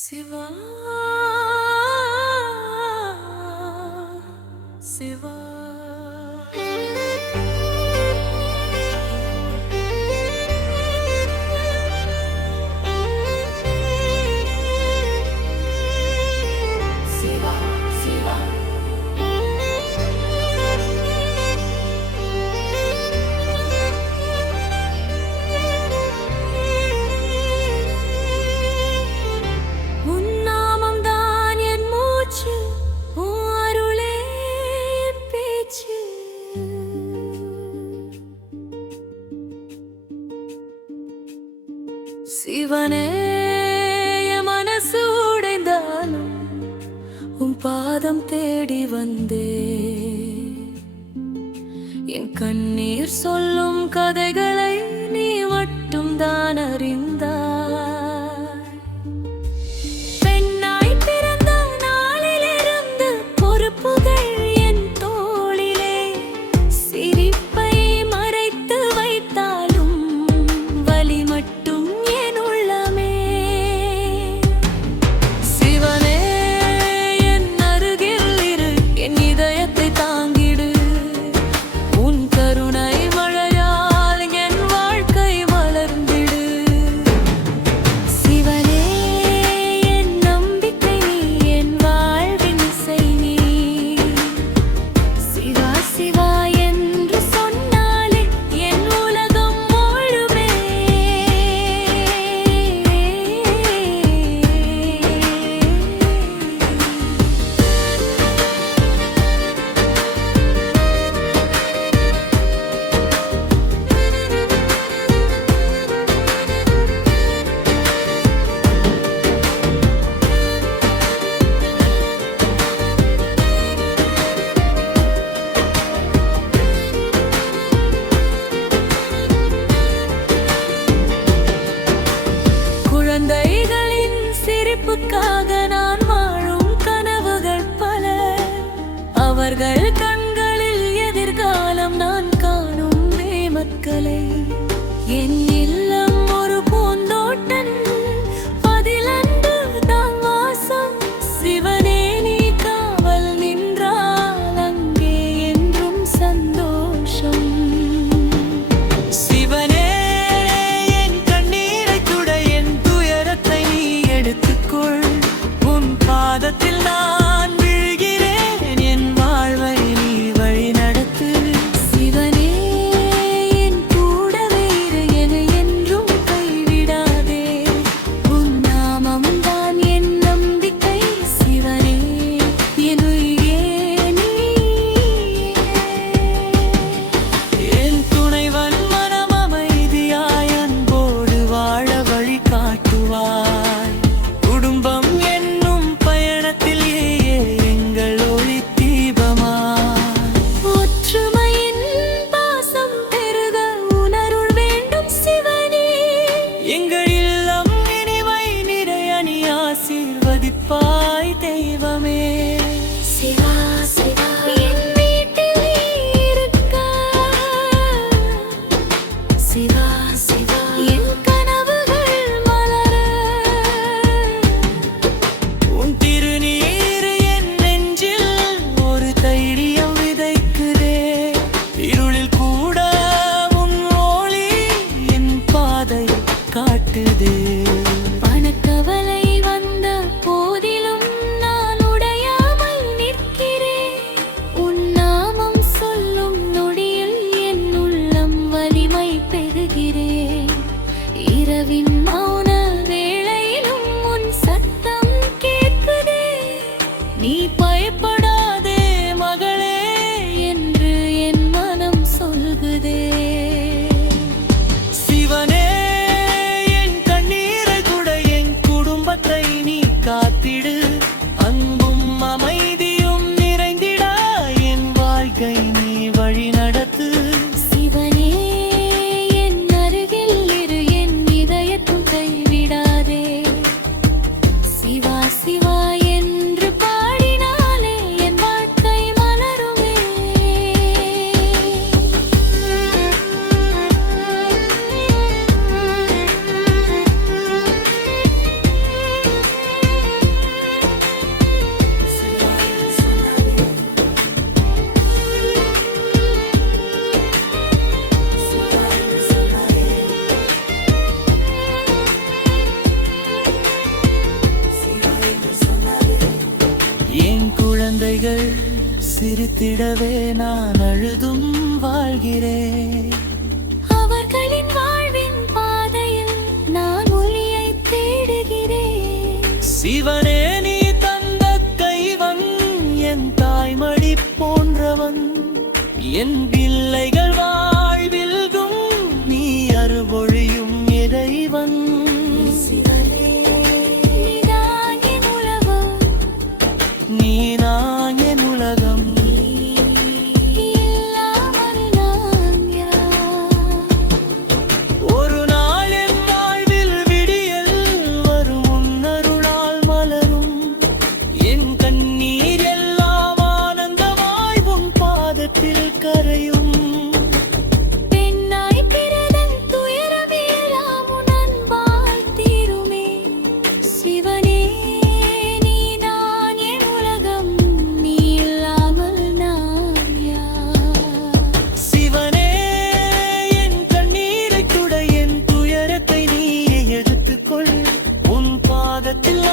சிவா சிவா சிவா சிவா சிவனே மனசு உடைந்தாலும் உன் பாதம் தேடி வந்தே என் கண்ணீர் சொல்லும் கதைகளை நீ மட்டும் தான் அறிந்தாய். பெண்ணாய் பிறந்த நாளிலிருந்து பொறுப்புகள் என் தோளிலே சிரிப்பை மறைத்து வைத்தாலும் வலி மட்டும் நான் வாழும் கனவுகள் பல அவர்கள் கண்களில் எதிர்காலம் நான் காணும் மக்களே. என் இல்லம் ஒரு பூந்தோட்டம் பதிலன்று தான் வாசம். சிவனே நீ காவல் நின்றால் அங்கே என்றும் சந்தோஷம். சிவனே என் கண்ணீரை துட என் துயரத்தை நீ எடுத்துக்கொள். உன் பாதத்தில் நான் விழுகிறேன் என் வாழ்வை நீ வழி நடத்து. சிவனே என் கூடவே இரு என்னை என்றும் கைவிடாதே. உன் நாமம் தான் என் நம்பிக்கை. சிவனே என் உயிரே நீயே. என் துணைவன் மனம் அமைதியாய் அன்போடு வாழ வழி காட்டுவாய். குடும்பம் என்னும் பயணத்தில் எங்கள் ஒளி தீபமா. ஒற்றுமையின் பாசம் பெருக உணருள் வேண்டும் சிவனே. எங்கள் இல்லம் இனிமை நிறைய நீ ஆசீர்வதிப்பாய் தெய்வமே. சிவா சிவா என் வீட்டில் நீ இருக்க. சிவா சிவா என் கனவுகள் மலர. உன் திருநீர் என் நெஞ்சில் ஒரு தைரியம் விதைக்குதே. இருளில் கூட உன் ஒளி என் பாதை காட்டுதே. பணக்கவலை வந்த போதிலும் நான் உடையாமல் நிற்கிறேன். உன் நாமம் சொல்லும் நொடியில் என் உள்ளம் வலிமை பெறுகிறேன். இரவின் மௌன வேளையிலும் உன் சத்தம் கேட்குதே. நீ பயப்படாதே மகளே என்று என் மனம் சொல்குதே. சிவனே என் கண்ணீரை கூட என் குடும்பத்தை நீ காத்திடு. அன்பும் அமைதியும் நிறைந்திட என் வாழ்க்கை நீ வழி நடத்து. சிவனே என் அருகில் இரு என் இதயத்தும் கைவிடாதே. சிவா சிவா என்று பாடினாலே என் வாழ்க்கை மலருமே. குழந்தைகள் சிரித்திடவே நான் அழுதும் வாழ்கிறேன். அவர்களின் வாழ்வின் பாதையில் நான் ஒளியை தேடுகிறேன். சிவனே நீ தந்த கைவன், என் தாய்மடி போன்றவன், என் பிள்ளைகள் வாழ்வில்கும் நீ அருள்பொழியும் இறைவன். நீதான் என் உலகம், நீ நான் என் உலகம், இல்லாமல் நான் யார்? ஒரு நாள் என் வாழ்வில் விடியல் வரும், உன் அருளால் மலரும் என் கண்ணீர் எல்லாம் ஆனந்தமாய் உன் பாதத்தில் கரையும். பெண்ணாய் பிறந்தன் துயரமெல்லாம் உன் அன்பால் தீருமே. சிவனே நீதான் என் உலகம், நீ இல்லாமல் நான் யார்? சிவனே என் கண்ணீரைத் துடை, என் துயரத்தை நீயே எடுத்துக்கொள், உன் பாதத்தில்